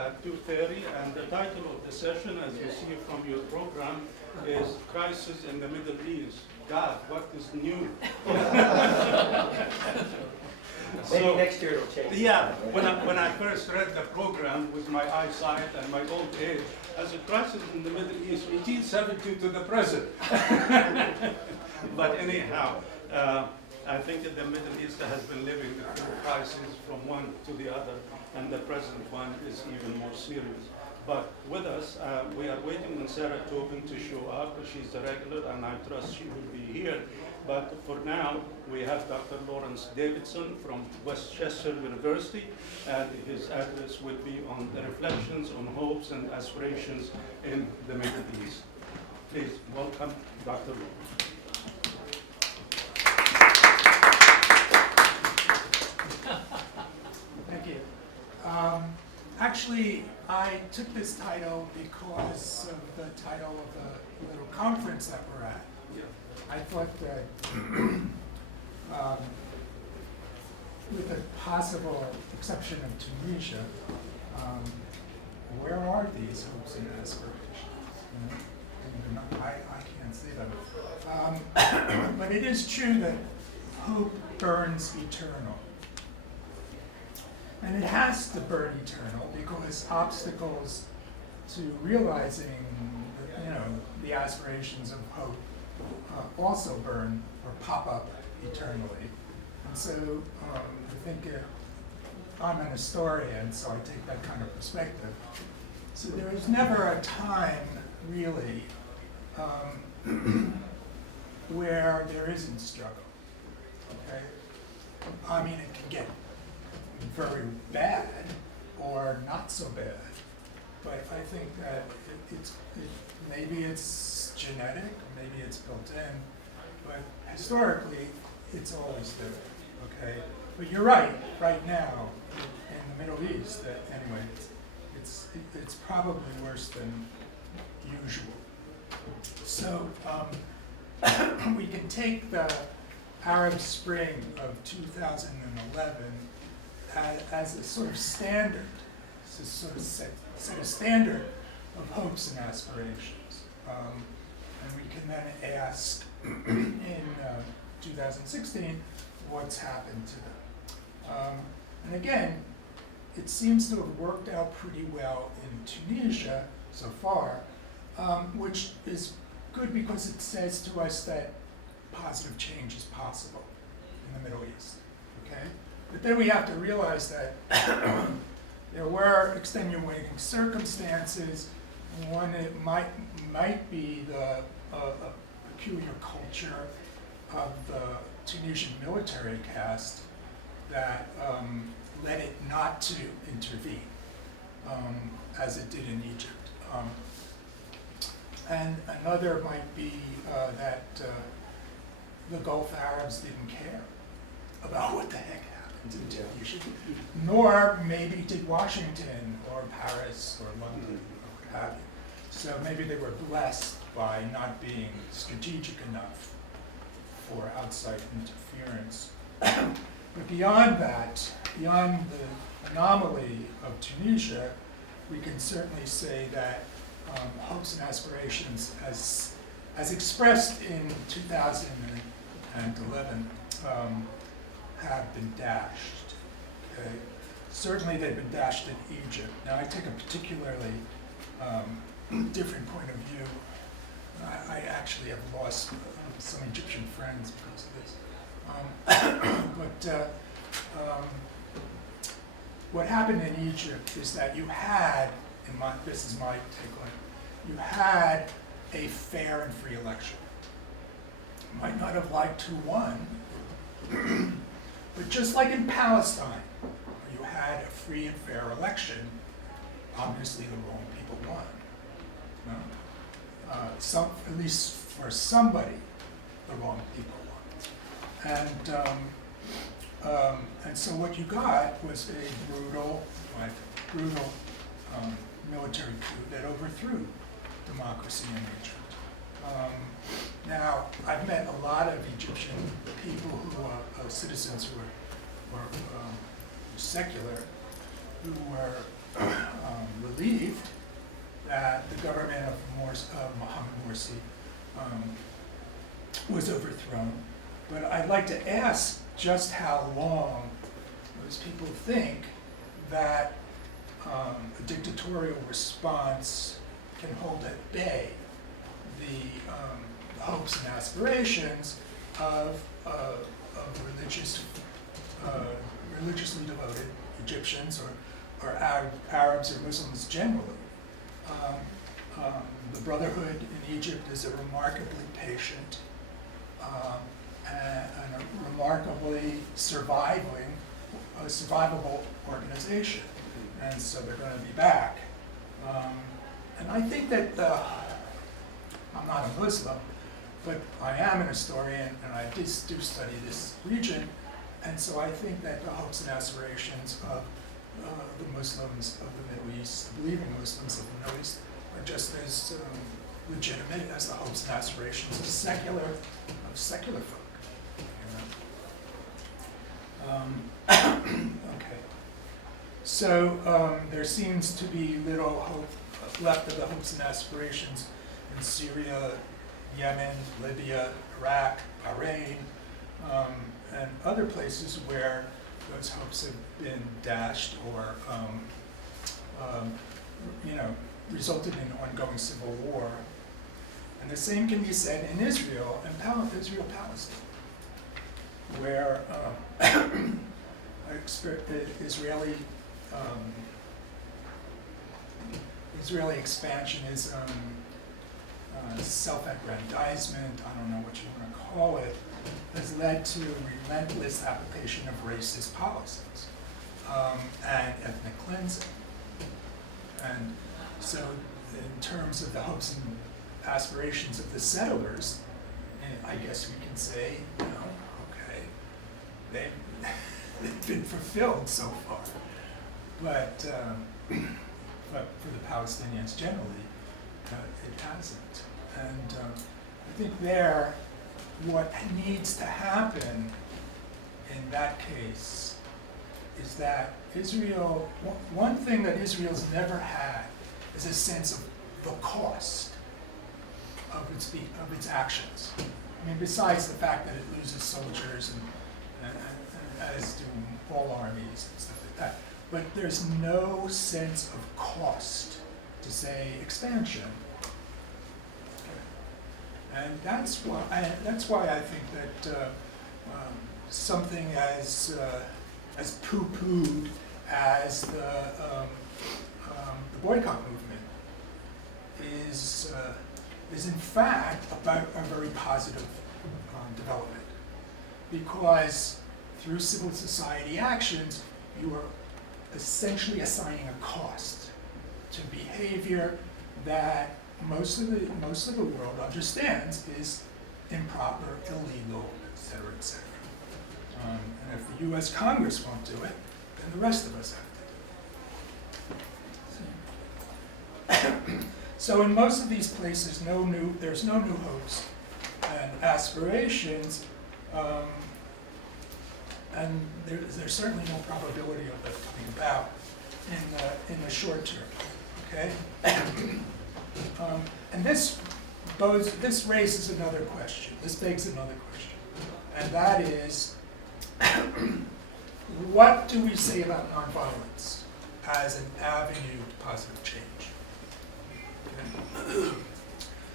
at 2:30, and the title of the session, as you see from your program, is Crisis in the Middle East. God, what is new? Maybe next year it'll change. Yeah, when I first read the program with my eyesight and my old age, as a crisis in the Middle East, 1870 to the present. But anyhow, I think that the Middle East has been living through crises from one to the other, and the present one is even more serious. But with us, we are waiting on Sarah Tobin to show up. She's a regular, and I trust she will be here. But for now, we have Dr. Lawrence Davidson from Westchester University, and his address will be on the reflections on hopes and aspirations in the Middle East. Please welcome Dr. Lawrence. Thank you. Actually, I took this title because of the title of the little conference that we're at. I thought that with the possible exception of Tunisia, where are these hopes and aspirations? You know, I can't see them. But it is true that hope burns eternal. And it has to burn eternal because obstacles to realizing, the aspirations of hope also burn or pop up eternally. And so I think I'm an historian, so I take that kind of perspective. So there is never a time, really, where there isn't struggle. Okay? I mean, it can get very bad or not so bad, but I think that maybe it's genetic, maybe it's built in, but historically it's always there. Okay, but you're right. Right now in the Middle East, anyway, it's probably worse than usual. So we can take the Arab Spring of 2011 as a sort of standard, to sort of set a standard of hopes and aspirations. And we can then ask in 2016 what's happened to them. And again, it seems to have worked out pretty well in Tunisia so far, which is good because it says to us that positive change is possible in the Middle East. Okay? But then we have to realize that there were extenuating circumstances. One, it might be the peculiar culture of the Tunisian military caste that led it not to intervene, as it did in Egypt. And another might be that the Gulf Arabs didn't care about what the heck happened in Tunisia, nor maybe did Washington or Paris or London or what have you. So maybe they were blessed by not being strategic enough for outside interference. But beyond that, beyond the anomaly of Tunisia, we can certainly say that hopes and aspirations, as expressed in 2011, have been dashed. Okay? Certainly they've been dashed in Egypt. Now I take a particularly different point of view. I actually have lost some Egyptian friends because of this. What happened in Egypt is that you had, this is my take on it, you had a fair and free election. You might not have liked who won, but just like in Palestine, you had a free and fair election, obviously the wrong people won. No? At least for somebody, the wrong people won. And so what you got was a brutal military coup that overthrew democracy in Egypt. Now, I've met a lot of Egyptian people who are citizens who were secular, who were relieved that the government of Mohammed Morsi was overthrown. But I'd like to ask just how long those people think that a dictatorial response can hold at bay the hopes and aspirations of religiously devoted Egyptians or Arabs or Muslims generally. The Brotherhood in Egypt is a remarkably patient and a remarkably survivable organization, and so they're going to be back. And I think that I'm not a Muslim, but I am an historian, and I do study this region, and so I think that the hopes and aspirations of the Muslims of the Middle East, the believing Muslims of the Middle East, are just as legitimate as the hopes and aspirations of secular folk. Okay. So there seems to be little hope left of the hopes and aspirations in Syria, Yemen, Libya, Iraq, Bahrain, and other places where those hopes have been dashed or, resulted in ongoing civil war. And the same can be said in Israel and Israel-Palestine, where Israeli expansionism, self-aggrandizement, I don't know what you want to call it, has led to relentless application of racist policies and ethnic cleansing. And so in terms of the hopes and aspirations of the settlers, I guess we can say, okay, they've been fulfilled so far. But for the Palestinians generally, it hasn't. And I think what needs to happen in that case is that Israel, one thing that Israel's never had is a sense of the cost of its actions. I mean, besides the fact that it loses soldiers and as do all armies and stuff like that, but there's no sense of cost to, say, expansion. And that's why I think that something as poo-pooed as the boycott movement is in fact about a very positive development, because through civil society actions you are essentially assigning a cost to behavior that most of the world understands is improper, illegal, et cetera, et cetera. And if the U.S. Congress won't do it, then the rest of us have to do it. So in most of these places, there's no new hopes and aspirations, and there's certainly no probability of that coming about in the short term. Okay. And this raises another question. This begs another question, and that is, what do we say about nonviolence as an avenue to positive change? Okay.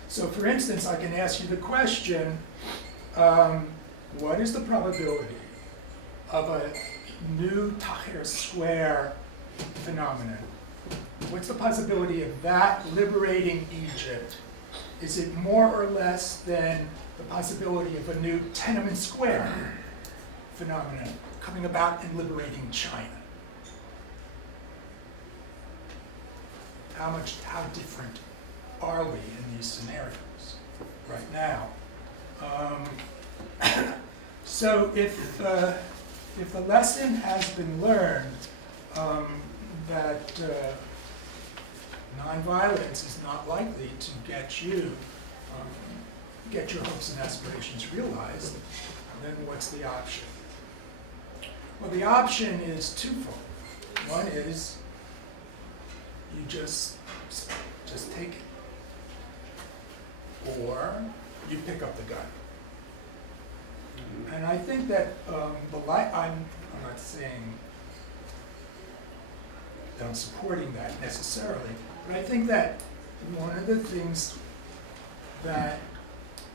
So, for instance, I can ask you the question: what is the probability of a new Tahrir Square phenomenon? What's the possibility of that liberating Egypt? Is it more or less than the possibility of a new Tiananmen Square phenomenon coming about and liberating China? How different are we in these scenarios right now? So if the lesson has been learned that nonviolence is not likely to get your hopes and aspirations realized, then what's the option? Well, the option is twofold. One is you just take it. Or you pick up the gun. And I think that I'm not saying that I'm supporting that necessarily, but I think that one of the things that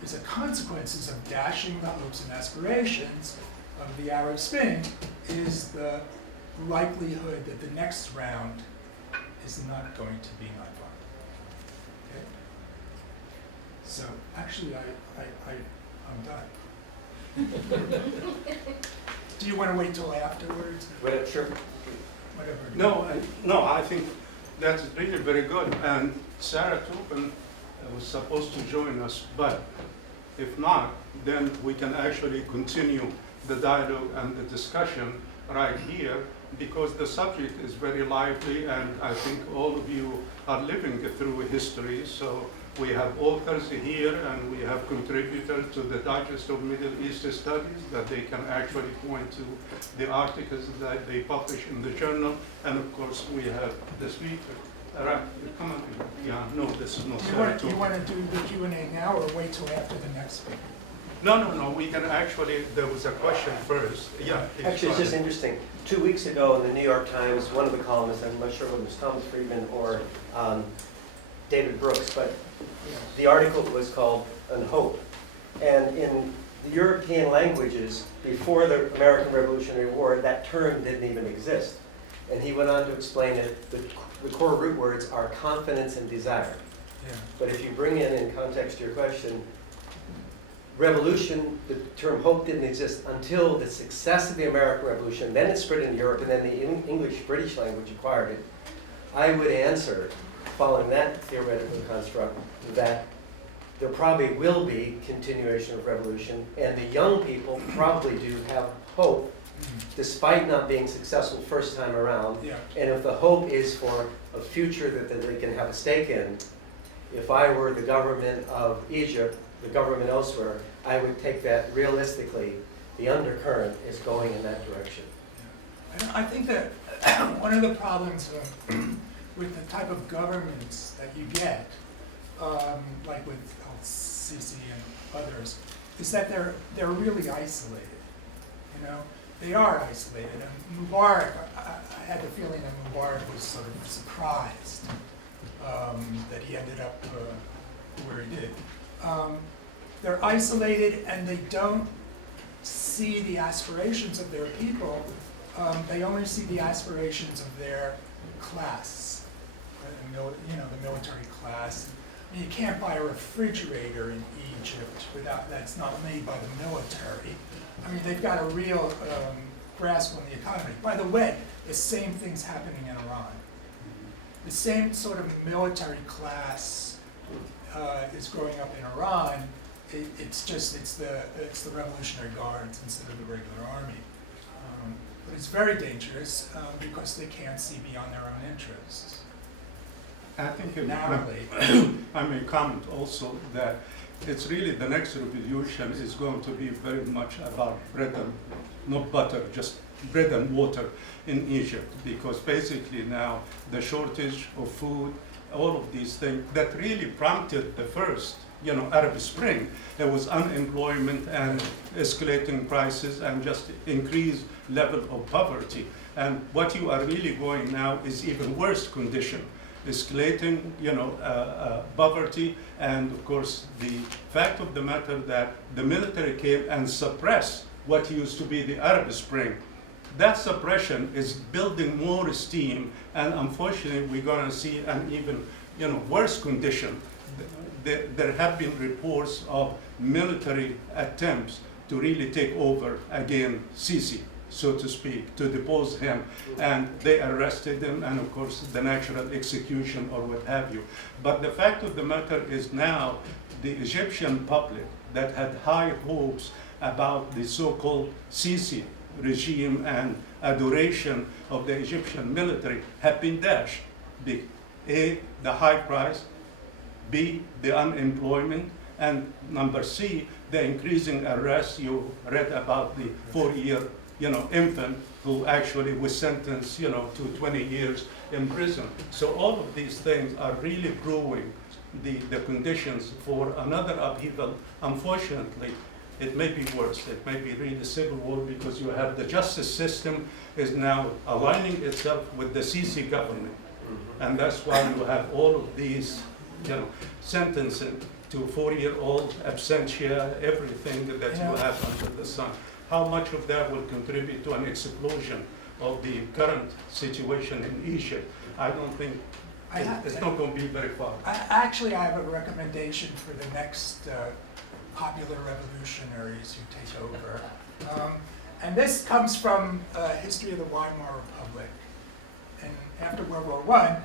is a consequences of dashing the hopes and aspirations of the Arab Spring is the likelihood that the next round is not going to be nonviolent. Okay? So actually, I'm done. Do you want to wait till afterwards? Well, sure. Whatever. No, I think that's really very good. And Sarah Tupin was supposed to join us, but if not, then we can actually continue the dialogue and the discussion right here, because the subject is very lively, and I think all of you are living through history. So we have authors here, and we have contributors to the Digest of Middle East Studies that they can actually point to the articles that they publish in the journal. And of course, we have the speaker. All right, come on. Yeah, no, this is not Sarah Do you Tupin. want to do the Q&A now or wait till after the next speaker? No, we can actually, there was a question first. Yeah. please Actually, go it's just ahead. interesting. 2 weeks ago in the New York Times, one of the columnists, I'm not sure whether it was Thomas Friedman or David Brooks, but the article was called "On Hope." And in the European languages, before the American Revolutionary War, that term didn't even exist. And he went on to explain that the core root words are confidence and desire. Yeah. But if you bring in context to your question, revolution, the term hope didn't exist until the success of the American Revolution. Then it spread in Europe, and then the English-British language acquired it. I would answer, following that theoretical construct, that there probably will be continuation of revolution, and the young people probably do have hope, despite not being successful first time around. Yeah. And if the hope is for a future that they can have a stake in, if I were the government of Egypt, the government elsewhere, I would take that realistically. The undercurrent is going in that direction. And I think that one of the problems with the type of governments that you get, like with Sisi and others, is that they're really isolated. You know, they are isolated. And Mubarak, I had the feeling that Mubarak was sort of surprised that he ended up where he did. They're isolated, and they don't see the aspirations of their people. They only see the aspirations of their class, the military class. I mean, you can't buy a refrigerator in Egypt that's not made by the military. I mean, they've got a real grasp on the economy. By the way, the same thing's happening in Iran. The same sort of military class is growing up in Iran. It's the Revolutionary Guards instead of the regular army. But it's very dangerous because they can't see beyond their own interests. I think Narrowly. I may comment also that it's really the next revolution is going to be very much about bread and not butter, just bread and water in Egypt, because basically now the shortage of food, all of these things that really prompted the first Arab Spring. There was unemployment and escalating prices and just increased level of poverty. And what you are really going now is even worse condition, escalating poverty, and of course the fact of the matter that the military came and suppressed what used to be the Arab Spring. That suppression is building more steam, and unfortunately we're going to see an even worse condition. There have been reports of military attempts to really take over again Sisi, so to speak, to depose him, and they arrested him, and of course the natural execution or what have you. But the fact of the matter is now the Egyptian public that had high hopes about the so-called Sisi regime and adoration of the Egyptian military have been dashed. A, the high price, B, the unemployment, and number C, the increasing arrests. You read about the 4-year infant who actually was sentenced, to 20 years in prison. So all of these things are really brewing the conditions for another upheaval. Unfortunately, it may be worse. It may be really civil war because you have the justice system is now aligning itself with the Sisi government. And that's why you have all of these, sentencing to 4-year-old, absentia, everything that you have under the sun. How much of that will contribute to an explosion of the current situation in Egypt? I don't think it's not going to be very far. Actually, I have a recommendation for the next popular revolutionaries who take over. And this comes from history of the Weimar Republic. And after World War I,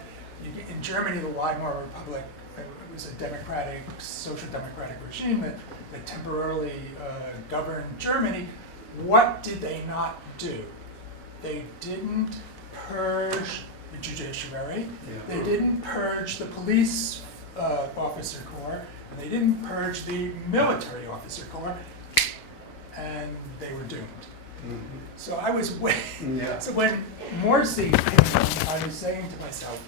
in Germany, the Weimar Republic, it was a democratic, social democratic regime that temporarily governed Germany. What did they not do? They didn't purge the judiciary. They didn't purge the police officer corps. And they didn't purge the military officer corps. And they were doomed. Mm-hmm. So I was waiting. Yeah. So when Morsi came, I was saying to myself,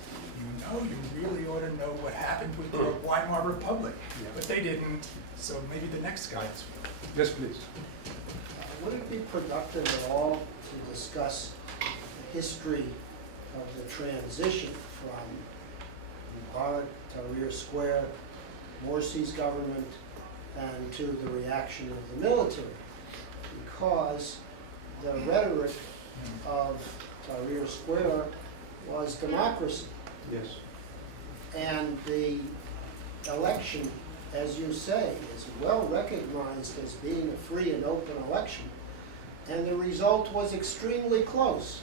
you really ought to know what happened with the Weimar Republic. Yeah. But they didn't, so maybe the next guys will. Yes, please. Would it be productive at all to discuss the history of the transition from Mubarak, Tahrir Square, Morsi's government, and to the reaction of the military? Because the rhetoric of Tahrir Square was democracy. Yes. And the election, as you say, is well recognized as being a free and open election. And the result was extremely close.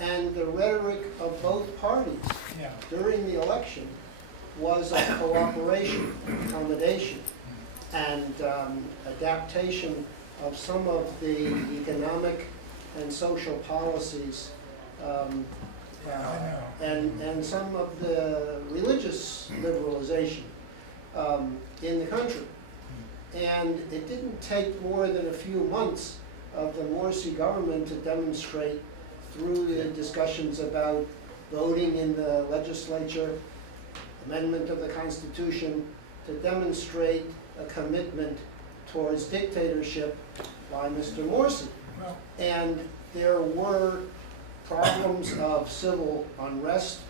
And the rhetoric of both parties during the election was of cooperation, accommodation, and adaptation of some of the economic and social policies and some of the religious liberalization in the country. And it didn't take more than a few months of the Morsi government to demonstrate through the discussions about voting in the legislature, amendment of the Constitution, to demonstrate a commitment towards dictatorship by Mr. Morsi. And there were problems of civil unrest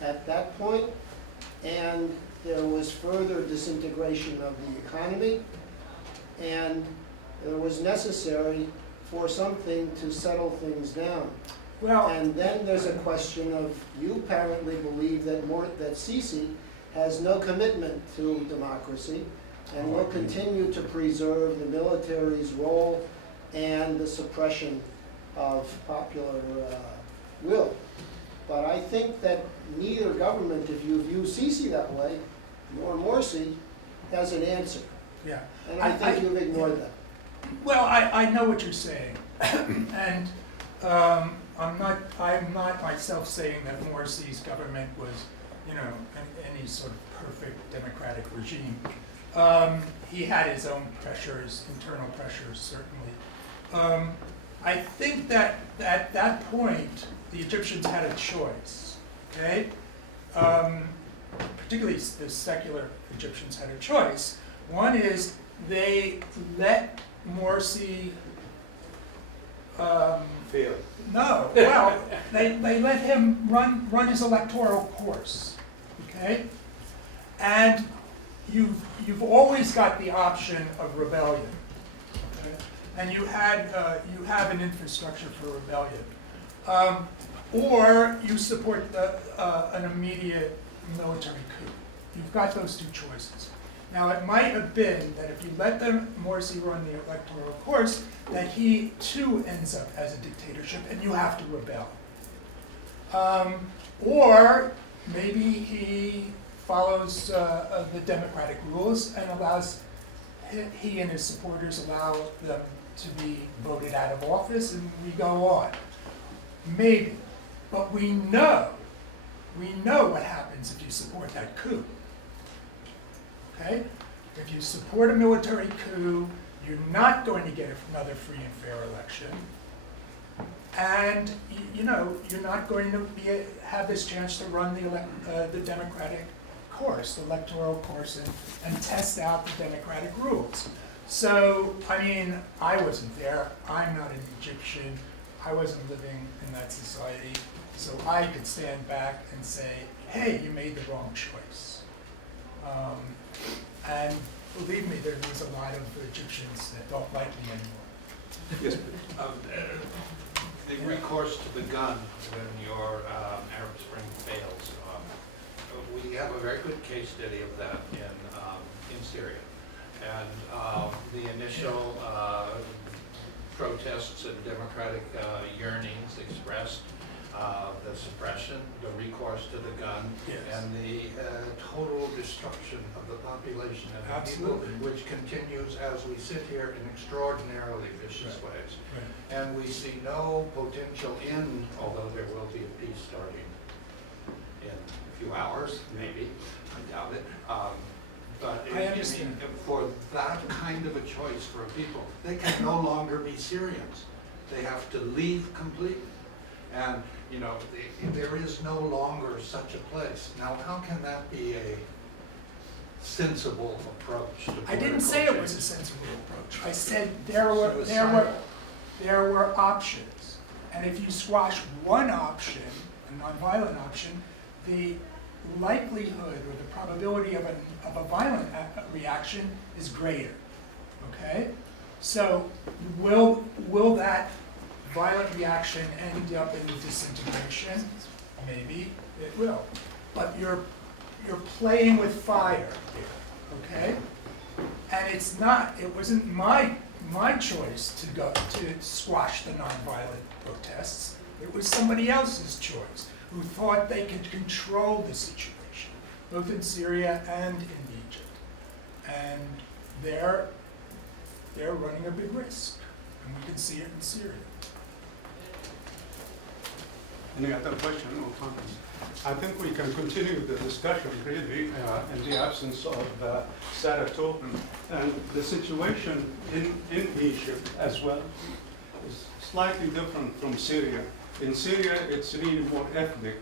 at that point, and there was further disintegration of the economy, and it was necessary for something to settle things down. And then there's a question of, you apparently believe that Sisi has no commitment to democracy and will continue to preserve the military's role and the suppression of popular will. But I think that neither government, if you view Sisi that way, nor Morsi, has an answer. Yeah. And I think you've ignored that. Well, I know what you're saying. And I'm not myself saying that Morsi's government was, any sort of perfect democratic regime. He had his own pressures, internal pressures, certainly. I think that at that point, the Egyptians had a choice, okay? Particularly the secular Egyptians had a choice. One is they let Morsi Fail. No, well, they let him run his electoral course, okay? And you've always got the option of rebellion, okay? And you have an infrastructure for rebellion, or you support an immediate military coup. You've got those two choices. Now, it might have been that if you let Morsi run the electoral course, that he too ends up as a dictatorship and you have to rebel. Or maybe he follows the democratic rules and allows, he and his supporters allow them to be voted out of office and we go on. Maybe. But we know what happens if you support that coup. Okay? If you support a military coup, you're not going to get another free and fair election. And, you know, you're not going to have this chance to run the democratic course, the electoral course, and test out the democratic rules. So, I mean, I wasn't there. I'm not an Egyptian. I wasn't living in that society. So I could stand back and say, hey, you made the wrong choice. And believe me, there's a lot of Egyptians that don't like me anymore. Yes, the recourse to the gun when your Arab Spring fails. We have a very good case study of that in Syria. And the initial protests and democratic yearnings expressed the suppression, the recourse to the gun, Yes. and the total destruction of the population and the people, Absolutely. which continues as we sit here in extraordinarily vicious Right. ways. Right. And we see no potential end, although there will be a peace starting in a few hours, maybe, I doubt it. But I understand. for that kind of a choice for a people, they can no longer be Syrians. They have to leave completely. And, you know, there is no longer such a place. Now, how can that be a sensible approach to political I didn't say it was a change? sensible approach. I said there were options. And if you squash one option, a nonviolent option, the likelihood or the probability of a violent reaction is greater. Okay? So will that violent reaction end up in disintegration? Maybe it will. But you're playing with fire here, okay? And it wasn't my choice to squash the nonviolent protests. It was somebody else's choice who thought they could control the situation, both in Syria and in Egypt. And they're running a big risk, and we can see it in Syria. Any other question or comments? I think we can continue the discussion really in the absence of Sarah Tobin. And the situation in Egypt as well is slightly different from Syria. In Syria, it's really more ethnic.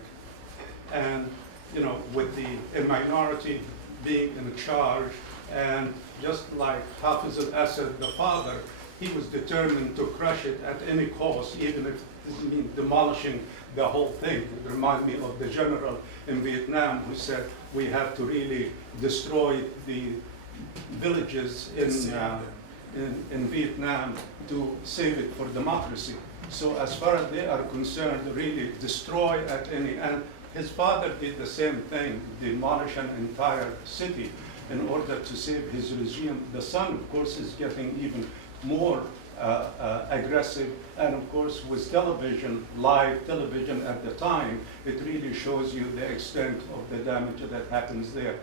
And, you know, with a minority being in charge, and just like Hafiz al-Assad, the father, he was determined to crush it at any cost, even if it means demolishing the whole thing. It reminds me of the general in Vietnam who said we have to really destroy the villages in Vietnam to save it for democracy. So as far as they are concerned, really destroy at any, and his father did the same thing, demolish an entire city in order to save his regime. The son, of course, is getting even more aggressive, and of course with television, live television at the time, it really shows you the extent of the damage that happens there.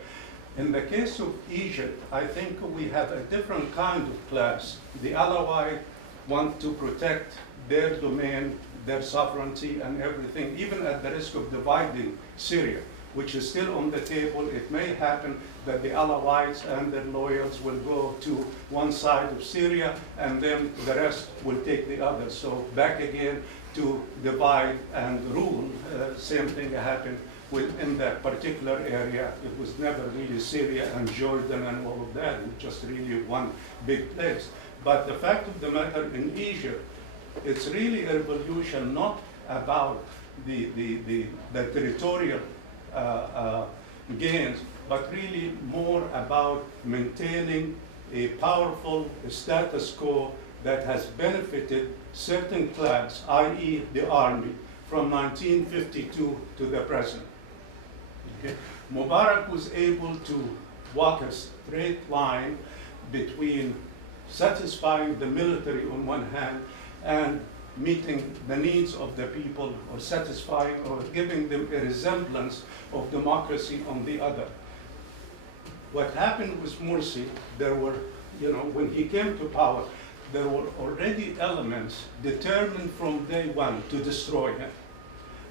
In the case of Egypt, I think we have a different kind of class. The Alawite want to protect their domain, their sovereignty and everything, even at the risk of dividing Syria, which is still on the table. It may happen that the Alawites and their loyals will go to one side of Syria, and then the rest will take the other. So back again to divide and rule. Same thing happened within that particular area. It was never really Syria and Jordan and all of that. It was just really one big place. But the fact of the matter in Egypt, it's really a revolution not about the territorial gains, but really more about maintaining a powerful status quo that has benefited certain class, i.e. the army, from 1952 to the present. Okay? Mubarak was able to walk a straight line between satisfying the military on one hand and meeting the needs of the people, or satisfying or giving them a resemblance of democracy on the other. What happened with Morsi, there were, when he came to power, there were already elements determined from day one to destroy him.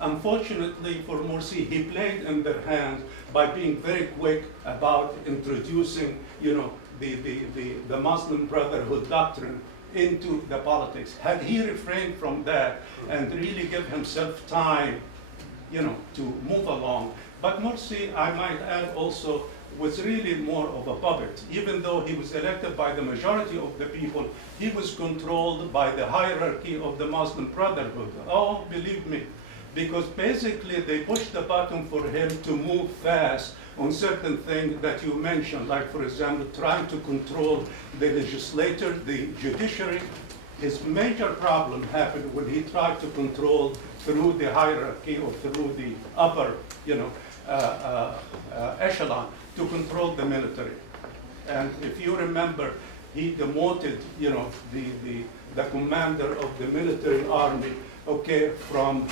Unfortunately for Morsi, he played in their hands by being very quick about introducing, the Muslim Brotherhood doctrine into the politics. Had he refrained from that and really give himself time, to move along. But Morsi, I might add also, was really more of a puppet. Even though he was elected by the majority of the people, he was controlled by the hierarchy of the Muslim Brotherhood. Oh, believe me, because basically they pushed the button for him to move fast on certain things that you mentioned, like, for example, trying to control the legislature, the judiciary. His major problem happened when he tried to control through the hierarchy or through the upper, echelon to control the military. And if you remember, he demoted, the commander of the military army, from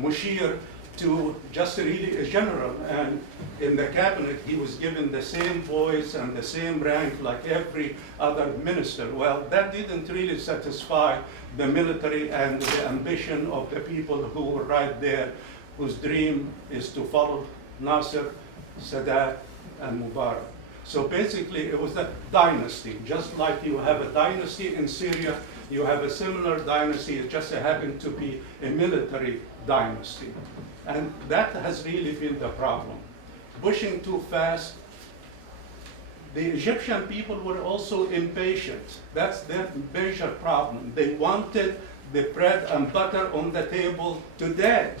Mushir to just really a general. And in the cabinet, he was given the same voice and the same rank like every other minister. Well, that didn't really satisfy the military and the ambition of the people who were right there, whose dream is to follow Nasser, Sadat, and Mubarak. So basically, it was a dynasty. Just like you have a dynasty in Syria, you have a similar dynasty. It just happened to be a military dynasty. And that has really been the problem. Pushing too fast. The Egyptian people were also impatient. That's their major problem. They wanted the bread and butter on the table today.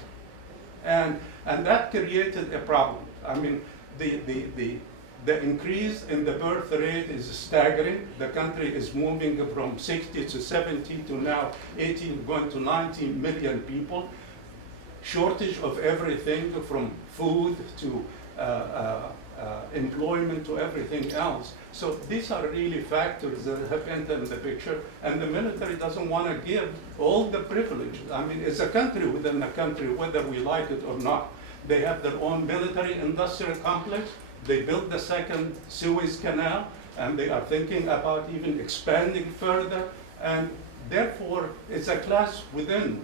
And that created a problem. I mean, the increase in the birth rate is staggering. The country is moving from 60 to 70 to now 18, going to 19 million people. Shortage of everything from food to employment to everything else. So these are really factors that have entered the picture, and the military doesn't want to give all the privileges. I mean, it's a country within a country, whether we like it or not. They have their own military industrial complex. They built the second Suez Canal, and they are thinking about even expanding further, and therefore it's a class within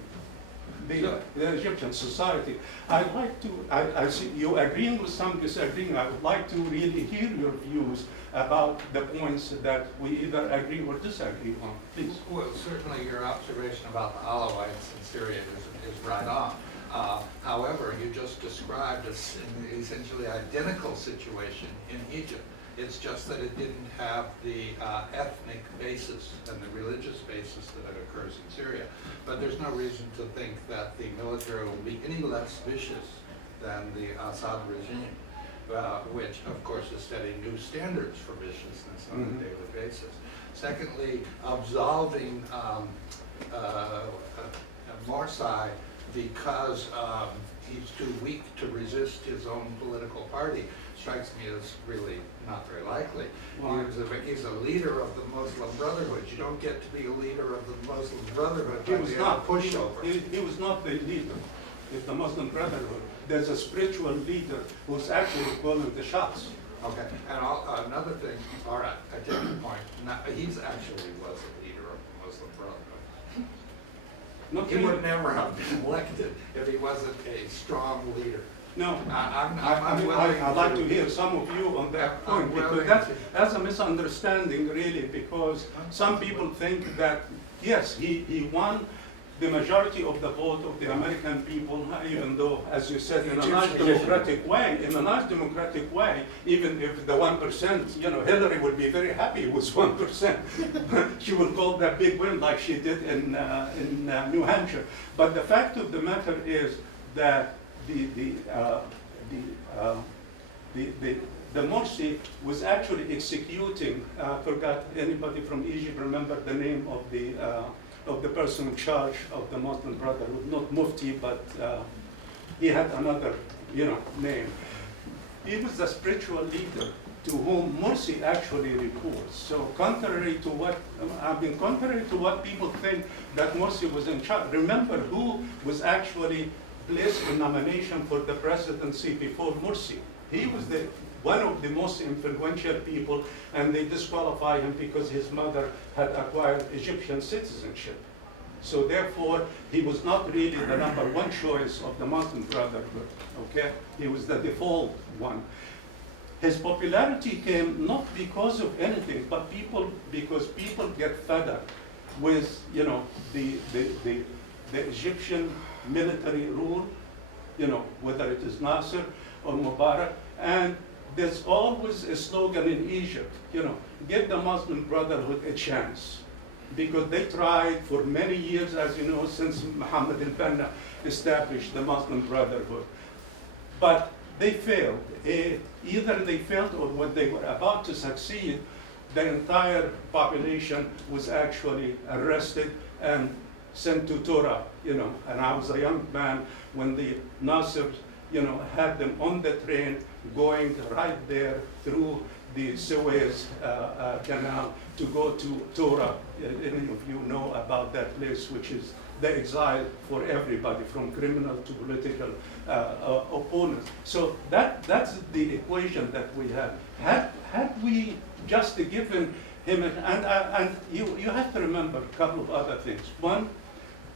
the Egyptian society. I'd like to, I see you agreeing with some, disagreeing. I would like to really hear your views about the points that we either agree or disagree on. Please. Well, certainly your observation about the Alawites in Syria is right on. However, you just described an essentially identical situation in Egypt. It's just that it didn't have the ethnic basis and the religious basis that it occurs in Syria. But there's no reason to think that the military will be any less vicious than the Assad regime, which of course is setting new standards for viciousness on a daily basis. Secondly, absolving Morsi because he's too weak to resist his own political party strikes me as really not very likely. He's a leader of the Muslim Brotherhood. You don't get to be a leader of the Muslim Brotherhood by being a pushover. He was not the leader of the Muslim Brotherhood. There's a spiritual leader who's actually calling the shots. Okay, and another thing, all right, I take your point. Now, he's actually was a leader of the Muslim Brotherhood. He would never have been elected if he wasn't a strong leader. No, I'd like to hear some of you on that point, because that's a misunderstanding really, because some people think that, yes, he won the majority of the vote of the American people, even though, as you said, in a nice democratic way, even if the 1%, Hillary would be very happy with 1%. She would call that big win like she did in New Hampshire. But the fact of the matter is that the Morsi was actually executing. Forgot anybody from Egypt remember the name of the person in charge of the Muslim Brotherhood? Not Mufti, but he had another name. He was the spiritual leader to whom Morsi actually reports. So contrary to what people think that Morsi was in charge. Remember who was actually placed in nomination for the presidency before Morsi. He was one of the most influential people, and they disqualify him because his mother had acquired Egyptian citizenship. So therefore, he was not really the number one choice of the Muslim Brotherhood, okay? He was the default one. His popularity came not because of anything, but because people get fed up. with, the Egyptian military rule, whether it is Nasser or Mubarak. And there's always a slogan in Egypt, give the Muslim Brotherhood a chance. Because they tried for many years, as you know, since Mohammed al-Banna established the Muslim Brotherhood. But they failed. Either they failed, or when they were about to succeed, the entire population was actually arrested and sent to Torah, And I was a young man when the Nasser, had them on the train going right there through the Suez Canal to go to Torah. Any of you know about that place, which is the exile for everybody, from criminal to political opponents. So that's the equation that we have. Had we just given him, and you have to remember a couple of other things. One,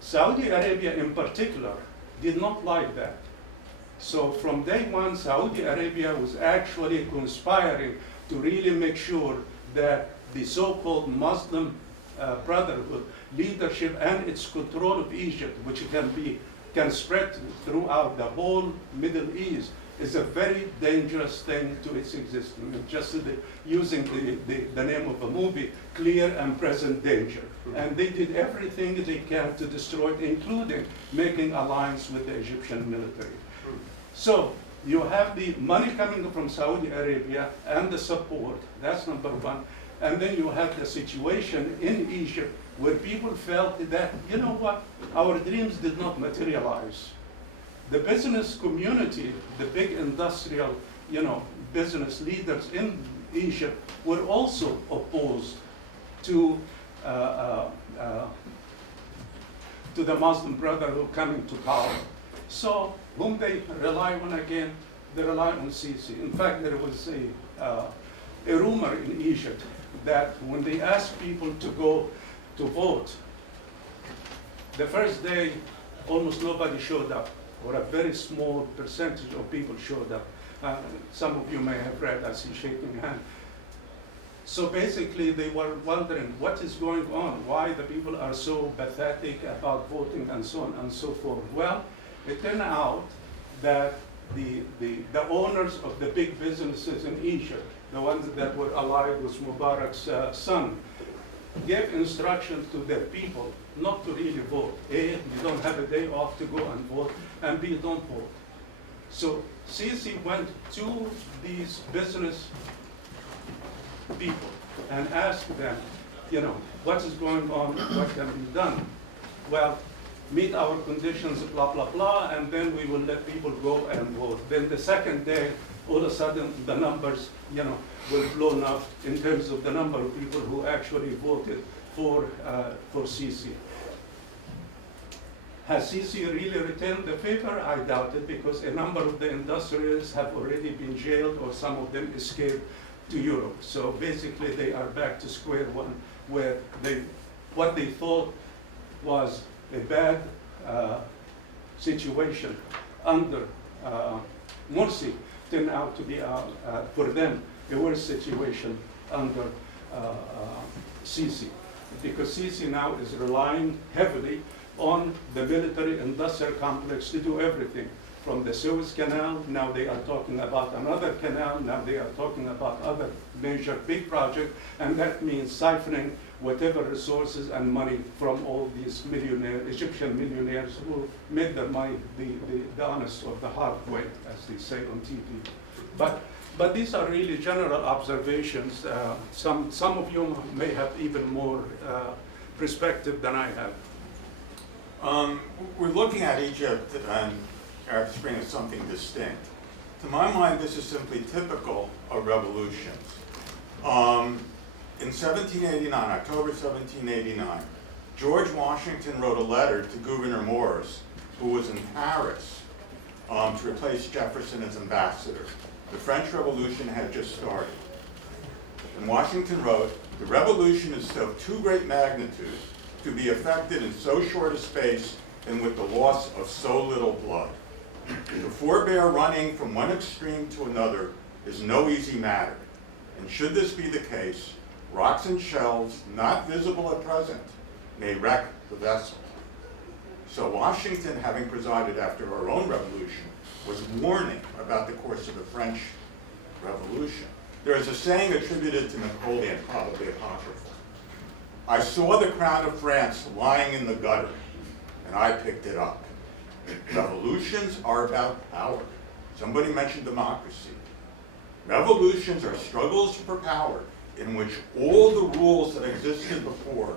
Saudi Arabia in particular did not like that. So from day one, Saudi Arabia was actually conspiring to really make sure that the so-called Muslim Brotherhood leadership and its control of Egypt, which can spread throughout the whole Middle East, is a very dangerous thing to its existence. Just using the name of a movie, Clear and Present Danger. And they did everything they can to destroy it, including making alliance with the Egyptian military. So you have the money coming from Saudi Arabia and the support, that's number one. And then you have the situation in Egypt where people felt that, our dreams did not materialize. The business community, the big industrial, business leaders in Egypt were also opposed to the Muslim Brotherhood coming to power. So whom they rely on again? They rely on Sisi. In fact, there was a rumor in Egypt that when they asked people to go to vote, the first day almost nobody showed up, or a very small percentage of people showed up. Some of you may have read, I see shaking hand. So basically they were wondering what is going on, why the people are so pathetic about voting and so on and so forth. Well, it turned out that the owners of the big businesses in Egypt, the ones that were allied with Mubarak's son, gave instructions to their people not to really vote. A, you don't have a day off to go and vote, and B, don't vote. So Sisi went to these business people and asked them, what is going on, what can be done? Well, meet our conditions, blah, blah, blah, and then we will let people go and vote. Then the second day, all of a sudden, the numbers, were blown up in terms of the number of people who actually voted for Sisi. Has Sisi really returned the favor? I doubt it, because a number of the industrialists have already been jailed, or some of them escaped to Europe. So basically, they are back to square one, where what they thought was a bad situation under Morsi turned out to be, for them, a worse situation under Sisi. Because Sisi now is relying heavily on the military industrial complex to do everything. From the Suez Canal, now they are talking about another canal, now they are talking about other major big projects, and that means siphoning whatever resources and money from all these Egyptian millionaires who made their money the honest or the hard way, as they say on TV. But these are really general observations. Some of you may have even more perspective than I have. We're looking at Egypt and Arab Spring as something distinct. To my mind, this is simply typical of revolutions. In 1789, October 1789, George Washington wrote a letter to Gouverneur Morris, who was in Paris, to replace Jefferson as ambassador. The French Revolution had just started. And Washington wrote, "The revolution is of too great magnitude to be effected in so short a space and with the loss of so little blood. To forbear running from one extreme to another is no easy matter, and should this be the case, rocks and shells, not visible at present, may wreck the vessel. So Washington, having presided after our own revolution, was warning about the course of the French Revolution. There is a saying attributed to Napoleon, probably apocryphal. I saw the crown of France lying in the gutter, and I picked it up. Revolutions are about power. Somebody mentioned democracy. Revolutions are struggles for power in which all the rules that existed before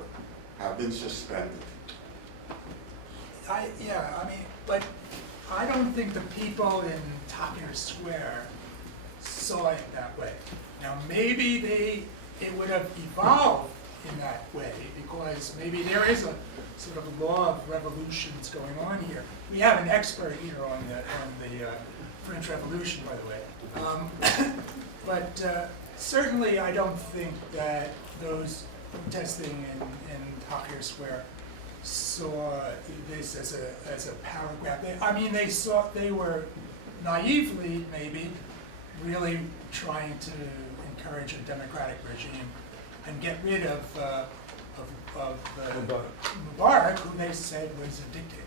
have been suspended. But I don't think the people in Tahrir Square saw it that way. Now, maybe it would have evolved in that way, because maybe there is a sort of law of revolutions going on here. We have an expert here on the French Revolution, by the way. But certainly I don't think that those protesting in Tahrir Square saw this as a power grab. They were naively, maybe, really trying to encourage a democratic regime and get rid of Mubarak, who they said was a dictator.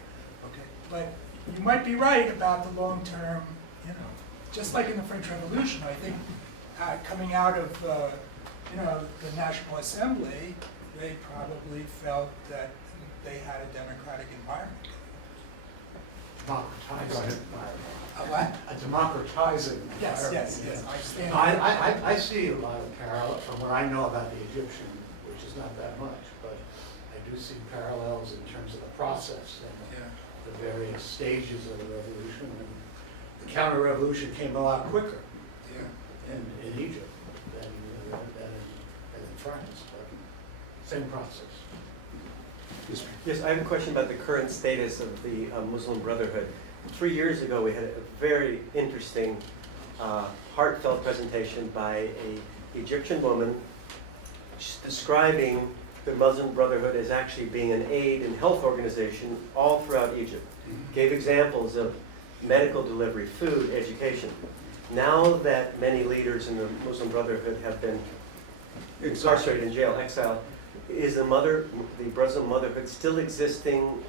Okay, but you might be right about the long-term. Just like in the French Revolution, I think coming out of the National Assembly, they probably felt that they had a democratic environment. Democratizing A what? a democratizing Yes, environment. yes. I stand. I see a lot of parallel from what I know about the Egyptian, which is not that much, but I do see parallels in terms of the process and Yeah. the various stages of the revolution. And the counter-revolution came a lot quicker Yeah. in Egypt than in France, but same process. Yes, I have a question about the current status of the Muslim Brotherhood. 3 years ago, we had a very interesting, heartfelt presentation by an Egyptian woman describing the Muslim Brotherhood as actually being an aid and health organization all throughout Egypt. Gave examples of medical delivery, food, education. Now that many leaders in the Muslim Brotherhood have been incarcerated in jail, exiled, is the Muslim Brotherhood still existing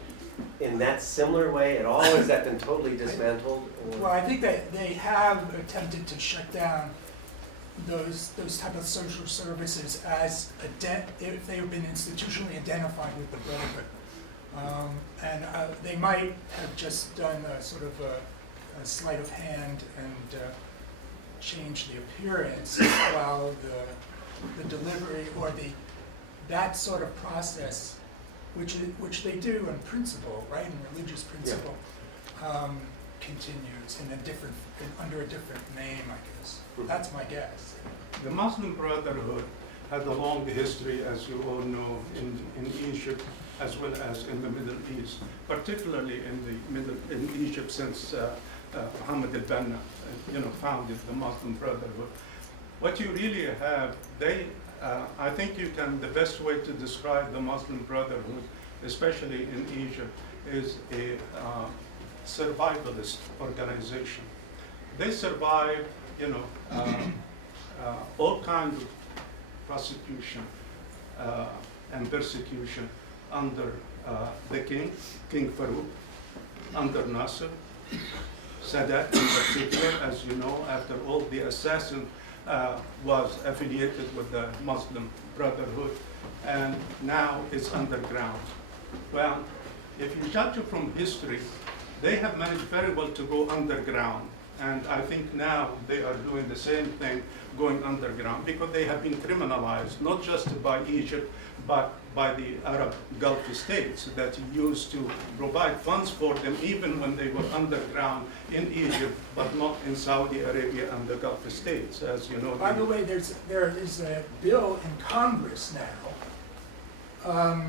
in that similar way at all? Has that been totally dismantled? Well, I think that they have attempted to shut down those type of social services as if they've been institutionally identified with the Brotherhood. And they might have just done a sort of a sleight of hand and changed the appearance, while the delivery or that sort of process, which they do in principle, right, in religious principle, continues under a different name, I guess. That's my guess. The Muslim Brotherhood had a long history, as you all know, in Egypt as well as in the Middle East, particularly in Egypt since Muhammad al-Banna, founded the Muslim Brotherhood. What you really have, I think the best way to describe the Muslim Brotherhood, especially in Egypt, is a survivalist organization. They survive, all kinds of prosecution and persecution under the king, King Farouk, under Nasser, Sadat in particular, as you know, after all the assassin was affiliated with the Muslim Brotherhood, and now it's underground. Well, if you judge it from history, they have managed very well to go underground, and I think now they are doing the same thing, going underground, because they have been criminalized, not just by Egypt, but by the Arab Gulf states that used to provide funds for them even when they were underground in Egypt, but not in Saudi Arabia and the Gulf states, as you know. By the way, there is a bill in Congress now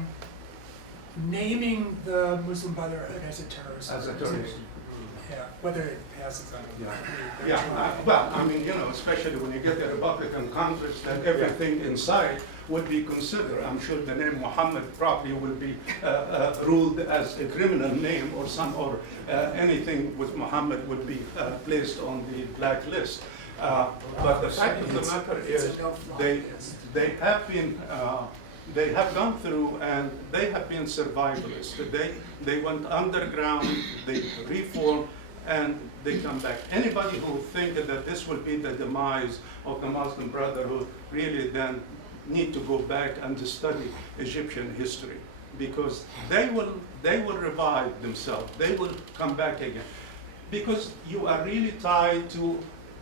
naming the Muslim Brotherhood as a terrorist organization. Yeah, whether it passes on. Especially when you get the Republican Congress, then everything inside would be considered. I'm sure the name Muhammad probably will be ruled as a criminal name, or anything with Muhammad would be placed on the blacklist. But the fact of the matter is, they have been they have gone through and they have been survivalists. They went underground, they reformed, and they come back. Anybody who think that this will be the demise of the Muslim Brotherhood really then need to go back and to study Egyptian history, because they will revive themselves. They will come back again. Because you are really tied to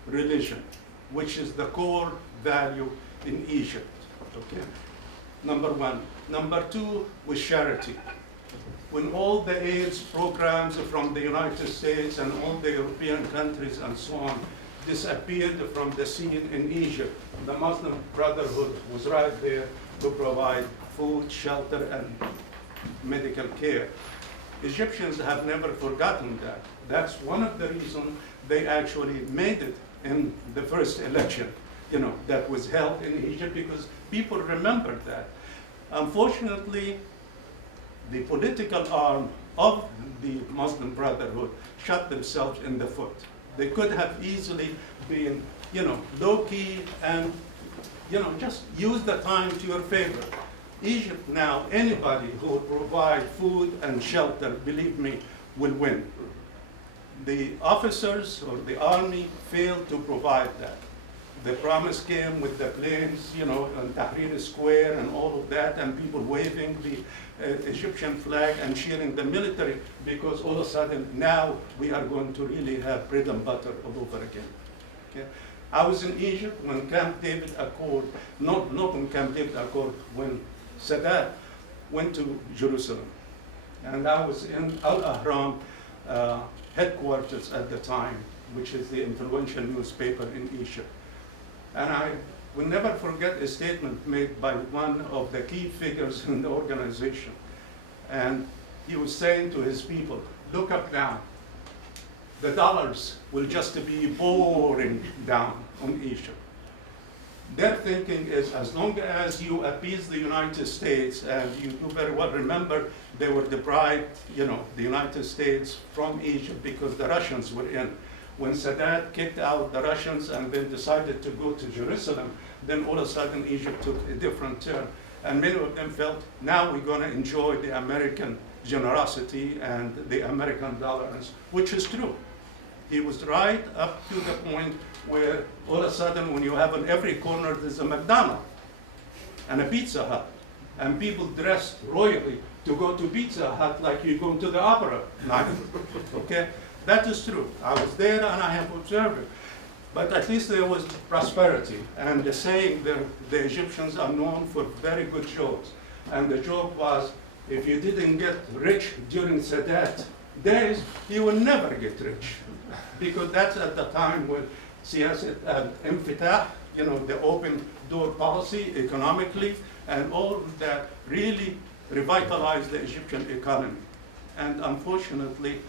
religion, which is the core value in Egypt, okay? Number one. Number two, with charity. When all the AIDS programs from the United States and all the European countries and so on disappeared from the scene in Egypt, the Muslim Brotherhood was right there to provide food, shelter, and medical care. Egyptians have never forgotten that. That's one of the reasons they actually made it in the first election, that was held in Egypt, because people remembered that. Unfortunately, the political arm of the Muslim Brotherhood shot themselves in the foot. They could have easily been, low-key and, just use the time to your favor. Egypt now, anybody who will provide food and shelter, believe me, will win. The officers or the army failed to provide that. The promise came with the planes, on Tahrir Square and all of that, and people waving the Egyptian flag and cheering the military, because all of a sudden now we are going to really have bread and butter all over again. Okay? I was in Egypt when Camp David Accord, not when Camp David Accord, when Sadat went to Jerusalem. And I was in Al-Ahram headquarters at the time, which is the influential newspaper in Egypt. And I will never forget a statement made by one of the key figures in the organization. And he was saying to his people, look up now. The dollars will just be pouring down on Egypt. Their thinking is, as long as you appease the United States, and you do very well remember, they were deprived, the United States from Egypt because the Russians were in. When Sadat kicked out the Russians and then decided to go to Jerusalem, then all of a sudden Egypt took a different turn. And many of them felt, now we're going to enjoy the American generosity and the American dollars, which is true. He was right up to the point where all of a sudden when you have on every corner there's a McDonald's and a Pizza Hut, and people dressed royally to go to Pizza Hut like you're going to the opera night, okay? That is true. I was there and I have observed it. But at least there was prosperity. And the saying, the Egyptians are known for very good jokes. And the joke was, if you didn't get rich during Sadat days, you will never get rich. Because that's at the time when siyasat al-infitah, the open door policy economically, and all of that really revitalized the Egyptian economy. And unfortunately,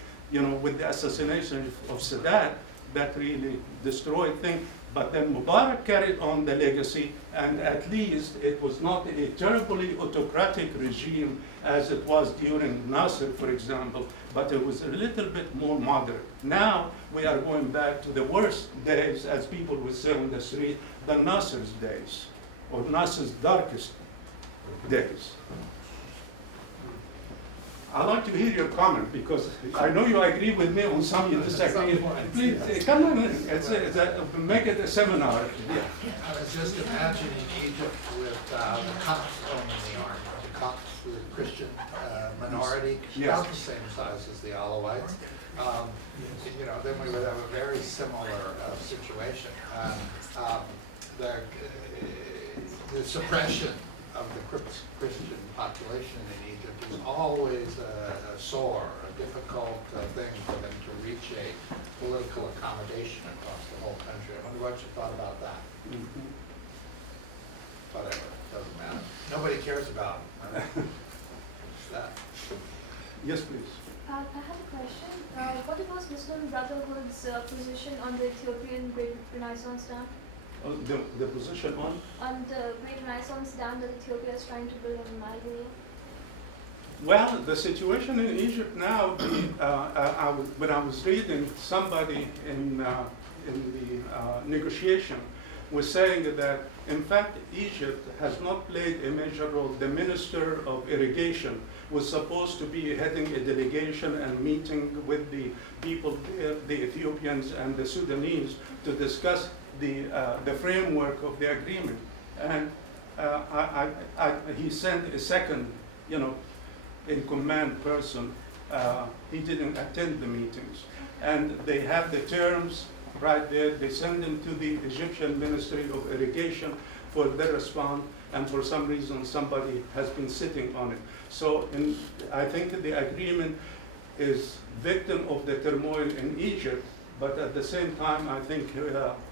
with the assassination of Sadat, that really destroyed things. But then Mubarak carried on the legacy, and at least it was not a terribly autocratic regime as it was during Nasser, for example, but it was a little bit more moderate. Now we are going back to the worst days, as people would say on the street, the Nasser's days, or Nasser's darkest days. I'd like to hear your comment, because I know you agree with me on some, you disagree. Please, come on in. Make it a seminar. Yeah. I was just imagining Egypt with the Copts owning the army. The Copts, the Christian minority, Yes. about the same size as the Alawites. Then we would have a very similar situation. The suppression of the Christian population in Egypt is always a sore, a difficult thing for them to reach a political accommodation across the whole country. I wonder what you thought about that. Mhm. Whatever, doesn't matter. Nobody cares about that. Yes, please. I have a question. What was Muslim Brotherhood's position on the Ethiopian Great Renaissance Dam? The position on? On the Great Renaissance Dam that Ethiopia is trying to build in Nile? Well, the situation in Egypt now, when I was reading somebody in the negotiation, was saying that, in fact, Egypt has not played a major role. The Minister of Irrigation was supposed to be heading a delegation and meeting with the people there, the Ethiopians and the Sudanese, to discuss the framework of the agreement. And he sent a second, in command person. He didn't attend the meetings. And they have the terms right there. They send them to the Egyptian Ministry of Irrigation for their response, and for some reason somebody has been sitting on it. So I think the agreement is victim of the turmoil in Egypt, but at the same time I think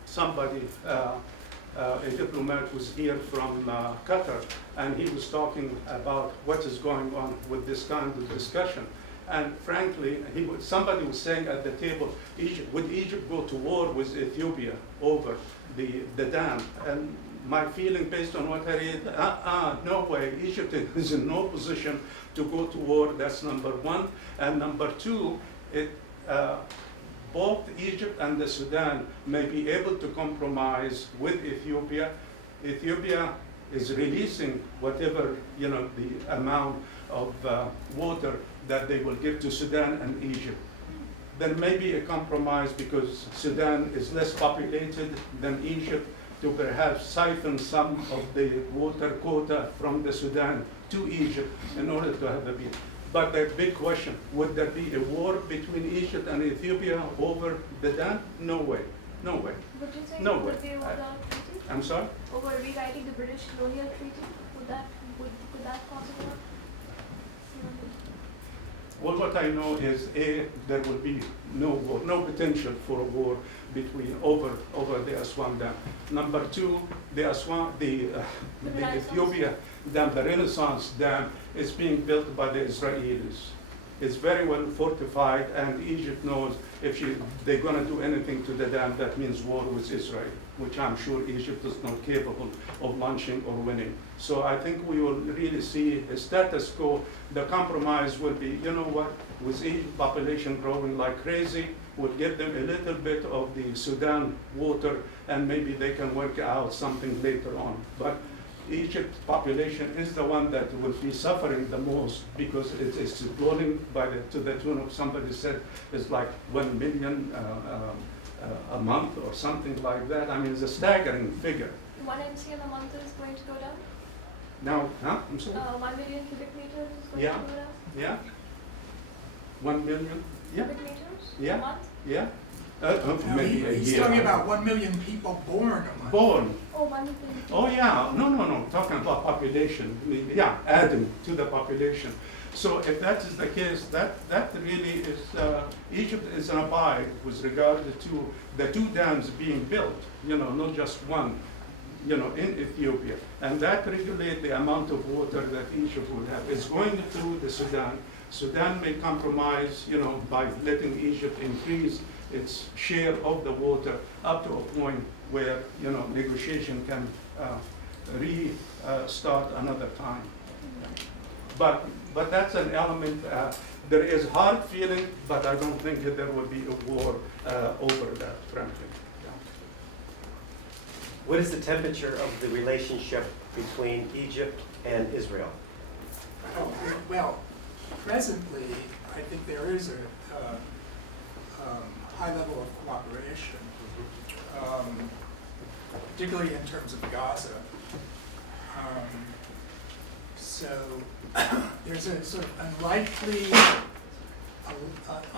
somebody, a diplomat was here from Qatar, and he was talking about what is going on with this kind of discussion. And frankly, somebody was saying at the table, would Egypt go to war with Ethiopia over the dam? And my feeling, based on what I read, no way. Egypt is in no position to go to war. That's number one. And number two, both Egypt and the Sudan may be able to compromise with Ethiopia. Ethiopia is releasing whatever, the amount of water that they will give to Sudan and Egypt. There may be a compromise because Sudan is less populated than Egypt, to perhaps siphon some of the water quota from the Sudan to Egypt in order to have a peace. But the big question, would there be a war between Egypt and Ethiopia over the dam? No way, no way. Would you think No it would way. be over the treaty? I'm sorry? Over rewriting the British colonial treaty? Could that cause a war? Well, what I know is, A, there will be no war, no potential for a war over the Aswan Dam. Number two, the Ethiopia Dam, the Renaissance Dam, is being built by the Israelis. It's very well fortified, and Egypt knows if they're going to do anything to the dam, that means war with Israel, which I'm sure Egypt is not capable of launching or winning. So I think we will really see a status quo. The compromise will be, with Egypt population growing like crazy, we'll give them a little bit of the Sudan water, and maybe they can work out something later on. But Egypt's population is the one that will be suffering the most, because it's growing to the tune of, somebody said, it's like 1 million a month or something like that. I mean, it's a staggering figure. 1 MCM a month is going to go down? Now, I'm sorry? 1 million cubic meters is going Yeah. to go down? Yeah? 1 million? Yeah, Cubic meters Yeah. a month? yeah. No, Maybe a year. he's talking about 1 million people born a month. Born. Oh, 1 million. Oh, yeah, no, talking about population, yeah, adding to the population. So if that is the case, that really is, Egypt is in a bind with regard to the two dams being built, not just one, in Ethiopia. And that regulates the amount of water that Egypt will have. It's going through the Sudan. Sudan may compromise, by letting Egypt increase its share of the water up to a point where, negotiation can restart another time. But that's an element. There is hard feeling, but I don't think that there will be a war over that, frankly. What is the temperature of the relationship between Egypt and Israel? Well, presently, I think there is a high level of cooperation, particularly in terms of Gaza. So there's a sort of unlikely,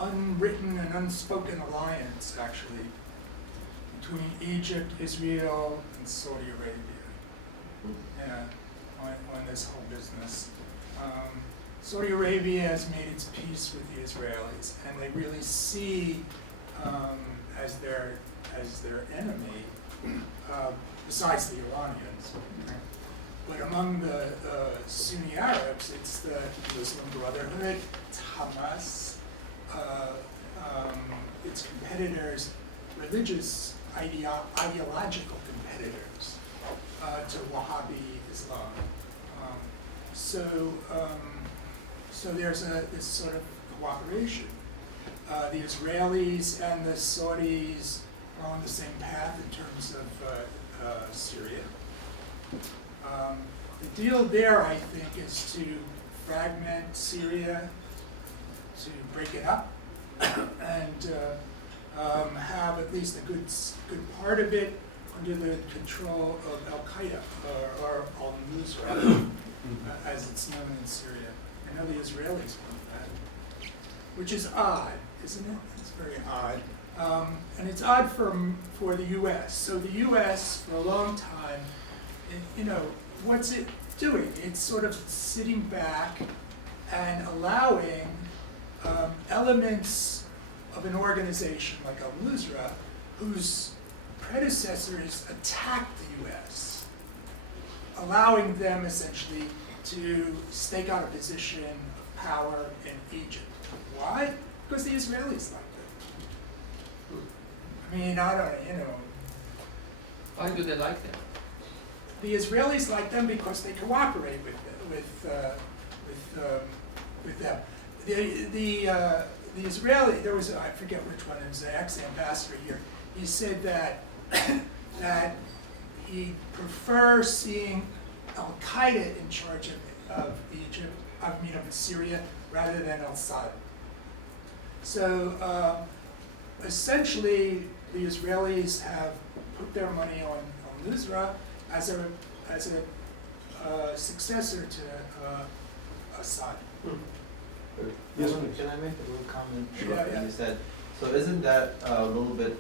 unwritten and unspoken alliance, actually, between Egypt, Israel, and Saudi Arabia on this whole business. Saudi Arabia has made its peace with the Israelis, and they really see as their enemy, besides the Iranians. But among the Sunni Arabs, it's the Muslim Brotherhood, it's Hamas, its competitors, religious, ideological competitors to Wahhabi Islam. So there's this sort of cooperation. The Israelis and the Saudis are on the same path in terms of Syria. The deal there, I think, is to fragment Syria, to break it up, and have at least a good part of it under the control of Al-Qaeda, or al-Nusra, as it's known in Syria. I know the Israelis want that, which is odd, isn't it? It's very odd. And it's odd for the U.S. So the U.S. for a long time, what's it doing? It's sort of sitting back and allowing elements of an organization like al-Nusra, whose predecessors attacked the U.S., allowing them essentially to stake out a position of power in Egypt. Why? Because the Israelis like them. I mean, I don't, Why do they like them? the Israelis like them because they cooperate with them. The Israeli, there was, I forget which one, it was the ex-ambassador here, he said that, that he prefers seeing Al-Qaeda in charge of Egypt, of Syria, rather than Al-Assad. So essentially, the Israelis have put their money on Nusra as a successor to Assad. Yes, can I make a little comment? Yeah. You said, so isn't that a little bit,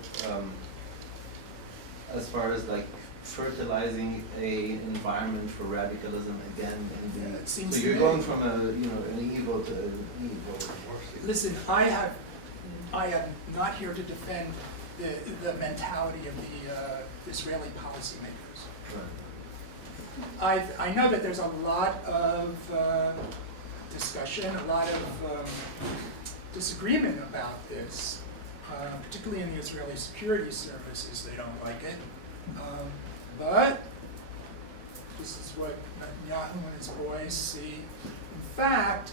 as far as like fertilizing a environment for radicalism again? Yeah, it seems so to you're me. going from an evil to an evil. Listen, I am not here to defend the mentality of the Israeli policymakers. Right. I know that there's a lot of discussion, a lot of disagreement about this, particularly in the Israeli security services. They don't like it. But this is what Netanyahu and his boys see. In fact,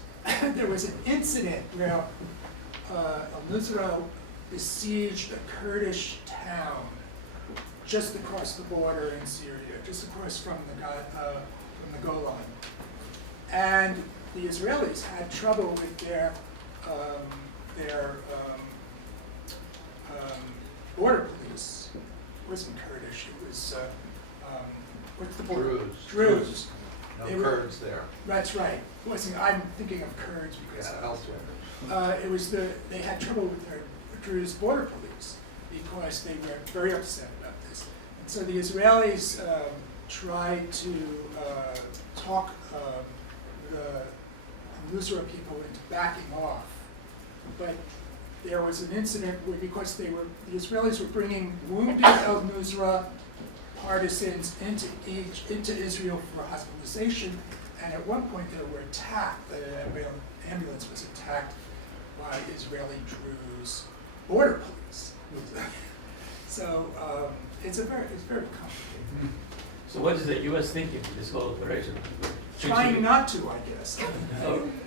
there was an incident where al-Nusra besieged a Kurdish town just across the border in Syria, just across from the Golan. And the Israelis had trouble with their border police. It wasn't Kurdish, it was, what's the border? Druze. No They were- Kurds there. That's right. It wasn't, I'm thinking of Kurds because Elsewhere. it was they had trouble with their Druze border police because they were very upset about this. And so the Israelis tried to talk the Nusra people into backing off. But there was an incident where, because the Israelis were bringing wounded al-Nusra partisans into Israel for hospitalization, and at one point they were attacked. The ambulance was attacked by Israeli Druze border police. So it's very complicated. So what is the U.S. thinking of this whole operation? Trying not to, I guess.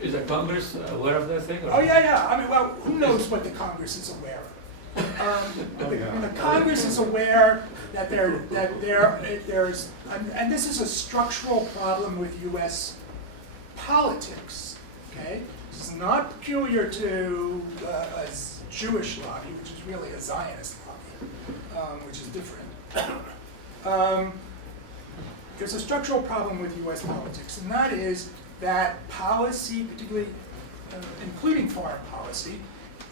Is the Congress aware of that thing? Or? Oh yeah. I mean, well, who knows what the Congress is aware of? The Congress is aware that there's, and this is a structural problem with U.S. politics. Okay, this is not peculiar to a Jewish lobby, which is really a Zionist lobby, which is different. There's a structural problem with U.S. politics, and that is that policy, particularly including foreign policy,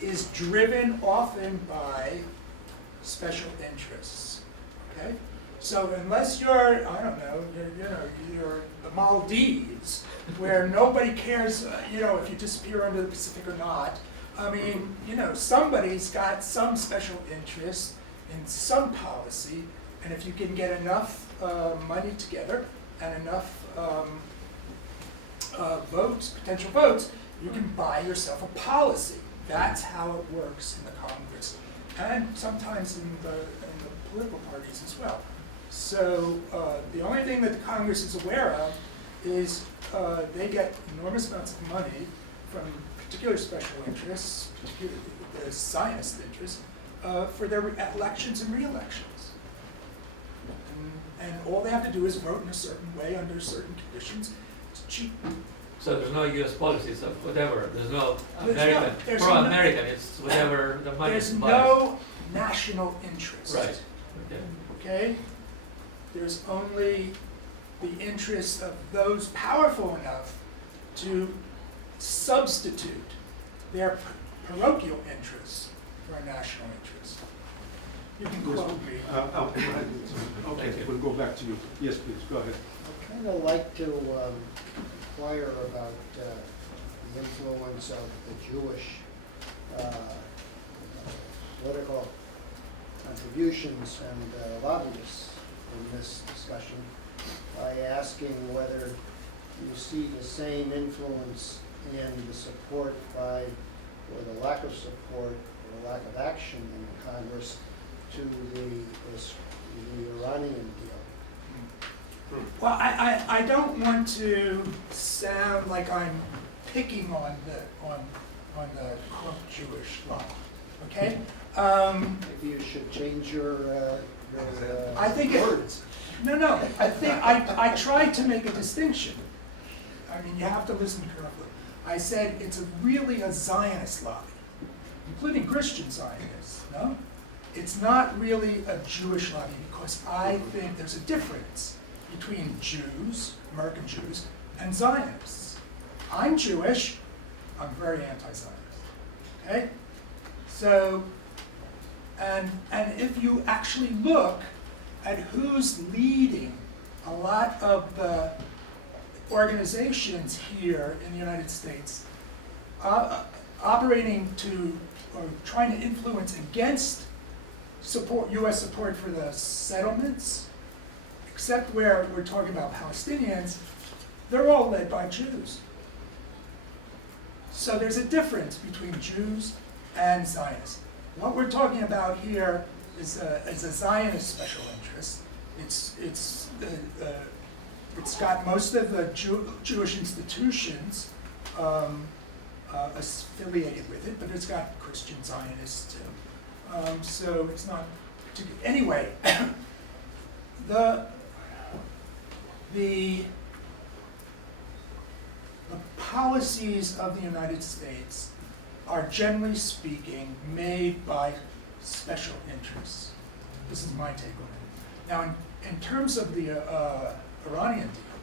is driven often by special interests. Okay, so unless you're, I don't know, you're the Maldives, where nobody cares, if you disappear under the Pacific or not. I mean, somebody's got some special interest in some policy, and if you can get enough money together and enough potential votes, you can buy yourself a policy. That's how it works in the Congress, and sometimes in the political parties as well. So the only thing that the Congress is aware of is they get enormous amounts of money from particular special interests, particularly the Zionist interests, for their elections and re-elections. And and all they have to do is vote in a certain way under certain conditions. It's cheap. So there's no US policies of whatever, there's no There's American, there's pro-American, it's whatever the money There's buys. no national interest. Right, okay. Okay? There's only the interest of those powerful enough to substitute their parochial interests for a national interest. You can quote me. Okay, we'll go back to you. Yes, please, go ahead. I'd kind of like to inquire about the influence of the Jewish political contributions and lobbyists in this discussion by asking whether you see the same influence in the support by, or the lack of support, or lack of action in Congress to the Iranian deal. Well, I don't want to sound like I'm picking on the quote Jewish lobby, okay? Maybe you should change your I think words. No, I think I tried to make a distinction. I mean, you have to listen carefully. I said it's really a Zionist lobby, including Christian Zionists, no? It's not really a Jewish lobby because I think there's a difference between Jews, American Jews, and Zionists. I'm Jewish, I'm very anti-Zionist, okay? So, and if you actually look at who's leading a lot of the organizations here in the United States, operating to, or trying to influence against support, U.S. support for the settlements, except where we're talking about Palestinians, they're all led by Jews. So there's a difference between Jews and Zionists. What we're talking about here is a Zionist special interest. It's got most of the Jewish institutions affiliated with it, but it's got Christian Zionists too. So it's not particular. Anyway, the policies of the United States are generally speaking made by special interests. This is my take on it. Now, in terms of the Iranian deal,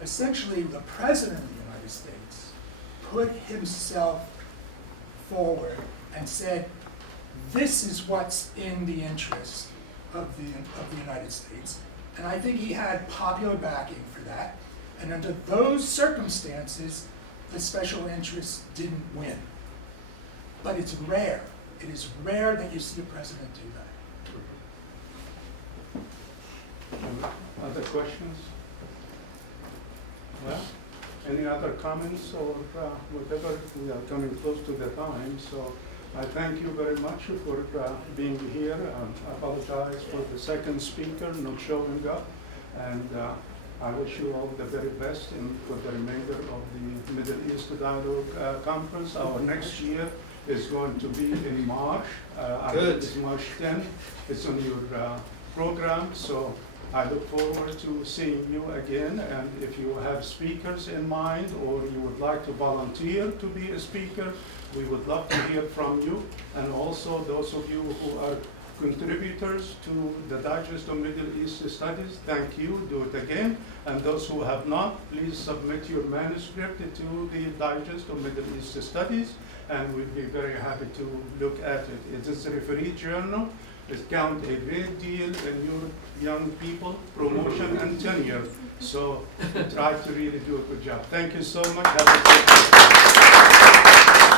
essentially the President of the United States put himself forward and said, this is what's in the interest of the United States. And I think he had popular backing for that. And under those circumstances, the special interests didn't win. But it's rare. It is rare that you see a president do that. Other questions? Well, any other comments or whatever? We are coming close to the time, so I thank you very much for being here. I apologize for the second speaker not showing up, and I wish you all the very best for the remainder of the Middle East Dialogue Conference. Our next year is going to be in March. I think it's March 10th. It's on your program, so I look forward to seeing you again. And if you have speakers in mind or you would like to volunteer to be a speaker, we would love to hear from you. And also those of you who are contributors to the Digest of Middle East Studies, thank you, do it again. And those who have not, please submit your manuscript to the Digest of Middle East Studies, and we'll be very happy to look at it. It is a referee journal. It counts a great deal in your young people, promotion and tenure. So try to really do a good job. Thank you so much. Have a great day.